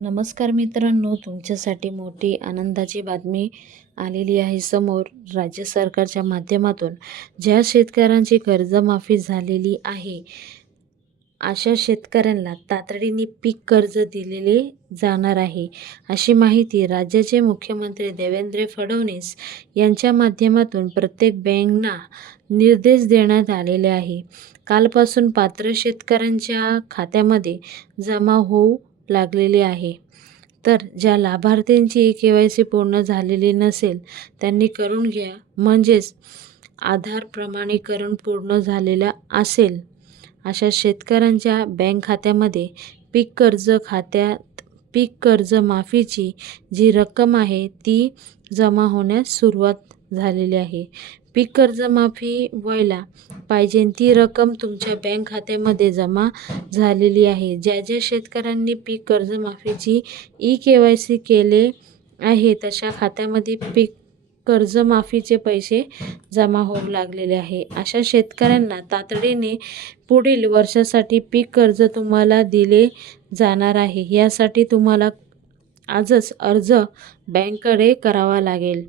नमस्कार मित्रांनो, तुमच्यासाठी मोठी आनंदाची बातमी आलेली आहे समोर. राज्य सरकारच्या माध्यमातून ज्या शेतकऱ्यांची कर्जमाफी झालेली आहे अशा शेतकऱ्यांना तातडीने पीक कर्ज दिलेले जाणार आहे, अशी माहिती राज्याचे मुख्यमंत्री देवेंद्र फडणवीस यांच्या माध्यमातून प्रत्येक बँकांना निर्देश देण्यात आलेले आहे. कालपासून पात्र शेतकऱ्यांच्या खात्यामध्ये जमा होऊ लागलेले आहे. तर ज्या लाभार्थ्यांची KYC पूर्ण झालेली नसेल त्यांनी करून घ्या, म्हणजेच आधार प्रमाणीकरण पूर्ण झालेलं असेल अशा शेतकऱ्यांच्या बँक खात्यामध्ये पीक कर्ज माफीची जी रक्कम आहे ती जमा होण्यास सुरुवात झालेली आहे. पीक कर्जमाफी व्हायला पाहिजे ती रक्कम तुमच्या बँक खात्यामध्ये जमा झालेली आहे. ज्या शेतकऱ्यांनी पीक कर्जमाफीची KYC केले आहे तशा खात्यामध्ये पीक कर्जमाफीचे पैसे जमा होऊ लागलेले आहे. अशा शेतकऱ्यांना तातडीने पुढील वर्षासाठी पीक कर्ज तुम्हाला दिले जाणार आहे. यासाठी तुम्हाला आजच अर्ज बँकेकडे करावा लागेल.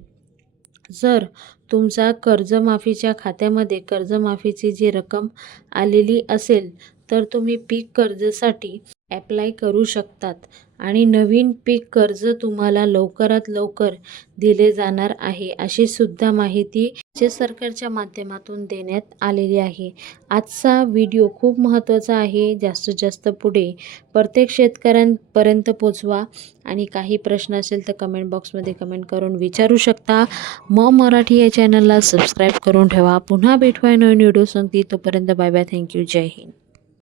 जर तुमचा कर्जमाफीच्या खात्यामध्ये कर्जमाफीची जी रक्कम आलेली असेल तर तुम्ही पीक कर्जासाठी ॲप्लाय करू शकतात आणि नवीन पीक कर्ज तुम्हाला लवकरात लवकर दिले जाणार आहे, अशी सुद्धा माहिती राज्य सरकारच्या माध्यमातून देण्यात आलेली आहे. आजचा व्हिडिओ खूप महत्त्वाचा आहे. जास्तीत जास्त पुढे प्रत्येक शेतकऱ्यांपर्यंत पोचवा आणि काही प्रश्न असेल तर कमेंट बॉक्समध्ये कमेंट करून विचारू शकता. मराठी या चॅनलला सबस्क्राईब करून ठेवा. पुन्हा भेटूया नवीन व्हिडिओ सांगते. तोपर्यंत बाय बाय. थँक्यू. जय हिंद.